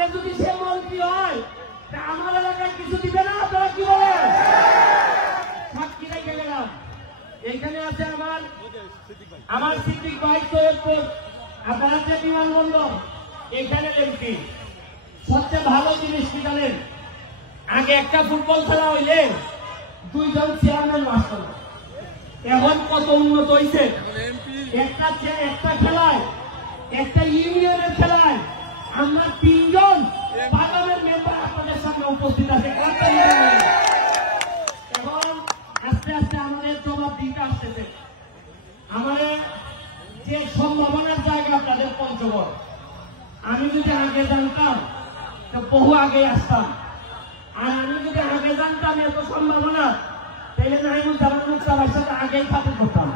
আগে যদি সে মন্ত্রী হয় তা আমার এলাকায় কিছু দিবে না? আপনারা কি বলেন? সাক্ষী রেখে গেলাম। এখানে আছে আমার সিদ্দিক ভাই সৈয়দপুর, আপনারা যে বিমানবন্দর এখানে এমপি। সবচেয়ে ভালো জিনিস কি জানেন? আগে একটা ফুটবল খেলা হইলে 2 জন চেয়ারম্যান মাস্টার, এখন কত উন্নত হয়েছে। একটা খেলায়, একটা ইউনিয়নের খেলায় আমরা 3 জন পার্লামেন্ট মেম্বার আপনাদের সামনে উপস্থিত আছে। এখন আস্তে আস্তে আমাদের জবাব দিতে আসতেছে। আমাদের যে সম্ভাবনার জায়গা আপনাদের পঞ্চগড়, আমি যদি আগে জানতাম তো বহু আগে আসতাম। আর আমি যদি আগে জানতাম এত সম্ভাবনা, তাহলে নাইমুল জামান মুক্তার সাথে আগেই খাতির করতাম।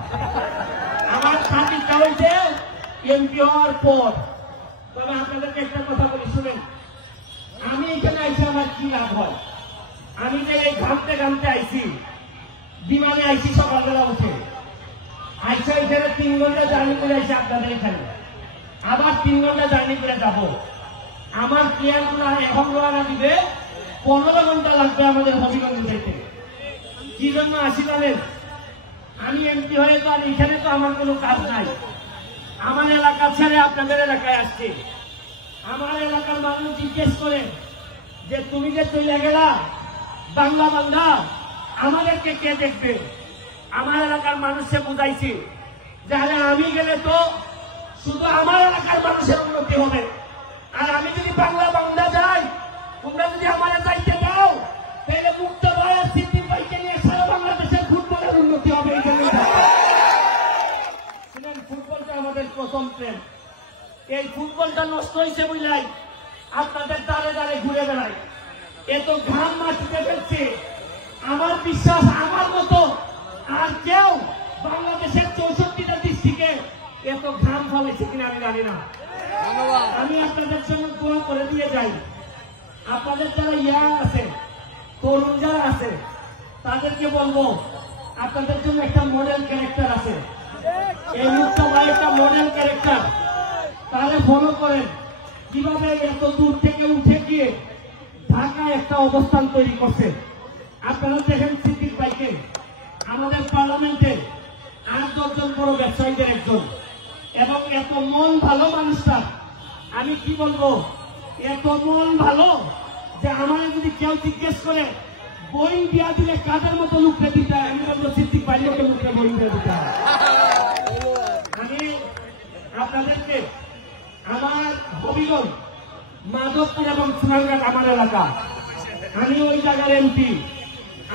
আমার খাতিরটা হয়েছে এমপি হওয়ার পর। তবে আপনাদেরকে একটা কথা বলি, শুনেন। আমি এখানে আইসি আমার কি লাভ হয়? আমি যে এই ঘামতে ঘামতে আইসি, বিমানে আইসি সকালবেলা উঠে, আইসা এখানে 3 ঘন্টা জার্নি করে আইসি আপনাদের এখানে, আবার 3 ঘন্টা জার্নি করে যাব। আমার প্লেয়ারগুলো এখন রওনা দিবে, 15 ঘন্টা লাগবে আমাদের হবিগঞ্জে যেতে। কি জন্য আসি জানেন? আমি এমপি হয়ে তো আর এখানে তো আমার কোনো কাজ নাই। আমার এলাকা ছেড়ে আপনাদের এলাকায় আসছে। আমার এলাকার মানুষ জিজ্ঞেস করে যে তুমি যে চলে গেলা বাংলা বান্ধা, আমাদেরকে কে দেখবে? আমার এলাকার মানুষকে বুঝাইছি যে আমি গেলে তো শুধু আমার এলাকার মানুষের উন্নতি হবে, আর আমি যদি বাংলা বান্ধা যাই, তোমরা যদি আমার যাইতে দাও, তাহলে মুক্ত ভাই সিদ্দিক ভাইকে নিয়ে সারা বাংলাদেশের ফুটবলের উন্নতি হবে। ফুটবলটা আমাদের প্রথম প্রেম। এই ফুটবলটা নষ্ট হয়েছে বুঝলাই আপনাদের দাঁড়ে দাঁড়ে ঘুরে বেড়াই, এত ঘাম মাটিতে ফেলছে। আমার বিশ্বাস আমার মতো আর কেউ বাংলাদেশের 64টা ডিস্ট্রিক্টে এত ঘাম ফলেছে কিনা আমি জানি না। আমি আপনাদের জন্য দোয়া করে দিয়ে যাই। আপনাদের যারা ইয়াং আছে, তরুণ যারা আছে, তাদেরকে বলবো আপনাদের জন্য একটা মডেল ক্যারেক্টার আছে। এই মুক্তা ভাই একটা মডেল ক্যারেক্টার, তাহলে ফলো করেন কিভাবে এত দূর থেকে উঠে গিয়ে ঢাকায় একটা অবস্থান তৈরি করছে। আপনারা দেখেন সিদ্দিক ভাইকে আমাদের পার্লামেন্টে 8-10 জন বড় ব্যবসায়ীদের একজন, এবং এত মন ভালো মানুষটা, আমি কি বলবো, এত মন ভালো যে আমার যদি কেউ জিজ্ঞেস করে বই দিয়া দিলে কাদের মতো লুকতে দিতে হয়, আমি বলবো সিদ্দিক ভাইয়ের মতো লুকতে বই দিয়ে দিতে হয়। আমি আপনাদেরকে আমার হবিগঞ্জ, মাধবপুর এবং সোনারঘাট আমার এলাকা, আমি ওই জায়গার এমপি।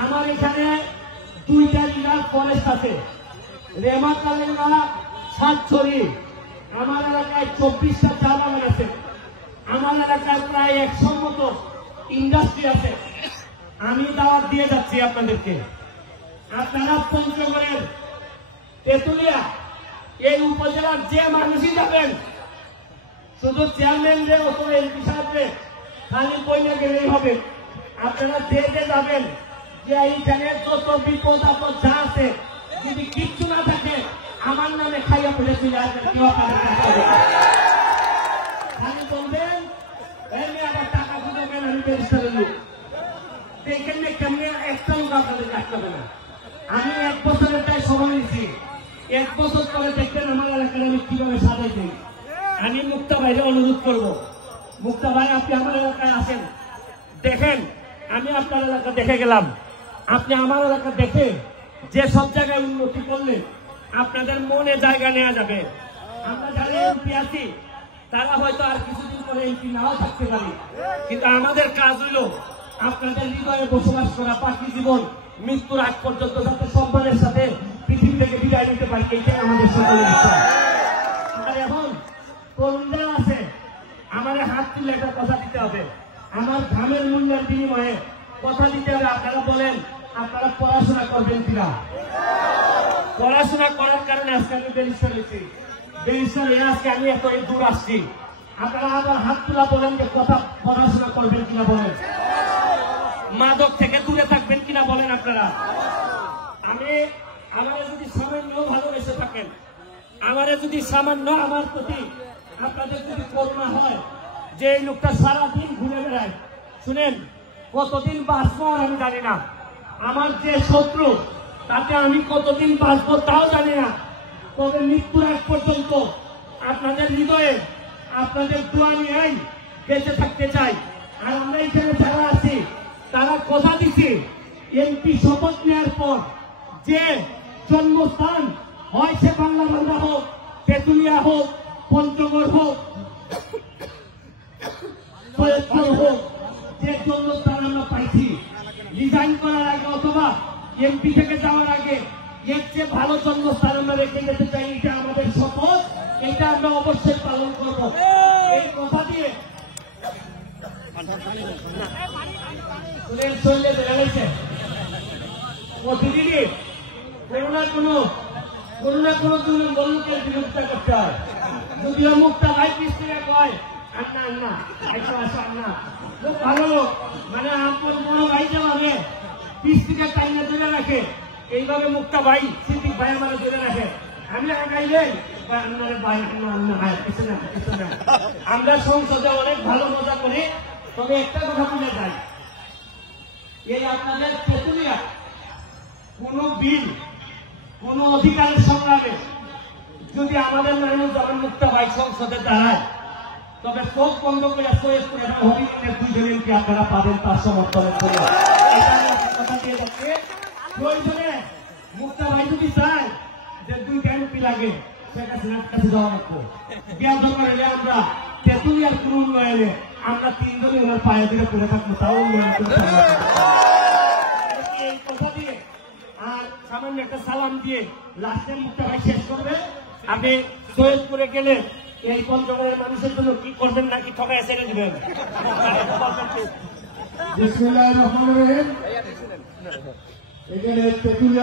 আমার এখানে 2টা রিজার্ভ ফরেস্ট আছে, রেমাকালেঙ্গা, সাতছড়ি। আমার এলাকায় 24টা চা বাগান আছে। আমার এলাকায় প্রায় 100 মতো ইন্ডাস্ট্রি আছে। আমি দাওয়াত দিয়ে যাচ্ছি আপনাদেরকে, আপনারা পঞ্চগড়ের তেতুলিয়া এই উপজেলার যে মানুষই যাবেন, শুধু চেয়ারম্যান রে অথবা এমপি সাহেবরে খালি বইলে গেলেই হবে। আপনারা যে যাবেন, যে এইখানে যত বিপদ আপদ যা আছে, যদি কিচ্ছু না থাকে আমার নামে খাইয়া পড়ে চলে আসবেন। খালি বলবেন এমনি আবার টাকা খুঁজবেন, আমি ব্যারিস্টারের লোক, এখানে কেমনি একটা লোক আপনাদের কাটতে হবে না। আমি 1 বছরের তাই সময় নিচ্ছি, 1 বছর পরে দেখবেন আমার এলাকায় আমি কিভাবে সাজাই দিই। আমি মুক্তা ভাইরে অনুরোধ করব, মুক্তা ভাই আপনি আমার এলাকায় আসেন, দেখেন আমি আপনার এলাকা দেখে গেলাম, আপনি আমার এলাকা দেখে যে সব জায়গায় উন্নতি করলে আপনাদের মনে জায়গা নেওয়া যাবে। আমরা যারা এমপি আছি তারা হয়তো আর কিছুদিন পরে এমপি নাও থাকতে পারি, কিন্তু আমাদের কাজ হইল আপনাদের হৃদয়ে বসবাস করা, বাকি জীবন মৃত্যুর আগ পর্যন্ত যাতে সম্মানের সাথে পৃথিবী থেকে বিদায় নিতে পারি, এইটাই আমাদের সকলের ইচ্ছা। আর এখন তরুণরা আছে, আমার হাত তুলে একটা কথা দিতে হবে, আমার ঘামের মূল্যের বিনিময়ে কথা দিতে হবে। আপনারা বলেন আপনারা পড়াশোনা করবেন কিনা? পড়াশোনা করার কারণে আজকে আমি ব্যারিস্টার হয়েছি, ব্যারিস্টার হয়ে আজকে আমি এত দূর আসছি। আপনারা আবার হাত তুলা বলেন যে কথা পড়াশোনা করবেন কিনা, বলেন মাদক থেকে দূরে থাকবেন কিনা বলেন আপনারা। আমারে যদি সামান্য ভালোবেসে থাকেন, আমারে যদি সামান্য আমার প্রতি আপনাদের যদি করুণা হয়, যে এই লোকটা সারাদিন ঘুরে বেড়ায়। শুনেন, কতদিন বাঁচবো আর আমি জানি না। আমার যে শত্রু, তাতে আমি কতদিন বাঁচবো তাও জানি না। তবে মৃত্যুর আগ পর্যন্ত আপনাদের হৃদয়ে আপনাদের দোয়া নিয়েই বেঁচে থাকতে চাই। আর আমরা এখানে যারা আছি তারা কথা দিচ্ছি, এমপি শপথ নেওয়ার পর যে জন্মস্থান হয় সে বাংলাবান্ধা হোক, তেঁতুলিয়া হোক, পঞ্চগড় হোক, ফরিদপুর হোক, যে জন্মস্থান আমরা পাইছি, রিজাইন করার আগে অথবা এমপি থেকে যাওয়ার আগে এর চেয়ে ভালো জন্মস্থান আমরা রেখে যেতে চাই। এটা আমাদের শপথ, এটা আমরা অবশ্যই পালন করব। এই কথা দিয়ে শরীরে বেড়ে গেছে প্রতিদিনই কোনো না কোনো লোকের বিরোধিতা করতে হয়। যদিও মুখটা ভাই পিস্তিরা কয় আন্না আন্না একটু আসো আন্না, খুব ভালো লোক, মানে আপনার বড় ভাইতে ভাবে পিস্তিকে টাইনে ধরে রাখে, এইভাবে মুখটা ভাই সিদ্দিক ভাই আমার ধরে রাখে। আমি আগাইলে আমরা সংসদে অনেক ভালো মজা করি। তবে একটা কথা বলে যাই, এই আপনাদের তেঁতুলিয়া কোন বিল, কোন অধিকারের সংগ্রামে যদি আমাদের নারায়ণগঞ্জ মুক্তা ভাই সংসদে দাঁড়ায়, তবে চোখ বন্ধ করে সৈয়দপুর এবং হবিগঞ্জের দুইজন এমপি আপনারা পাবেন তার সমর্থনের জন্য। কথা দিয়ে যাচ্ছে, প্রয়োজনে মুক্তা ভাই যদি চায় যে 2টা এমপি লাগে, সেটা কাছে যাওয়া লাগবে। জ্ঞান করে আমরা তেঁতুলিয়ার কোন উন্নয়নে আমরা 3 জনই ওনার পায়ে দিয়ে পড়ে থাকবো, তাও উন্নয়ন করে এই কথা দিয়ে আর সামান্য একটা সালাম দিয়ে লাস্টের মুখটা ভাই শেষ করবে। আপনি সৈয়দপুরে গেলে এই পঞ্চগড়ের মানুষের জন্য কি করবেন নাকি ঠকায় ছেড়ে দিবেন? বিসমিল্লাহির রহমানির রহিম। এখানে তেঁতুলিয়া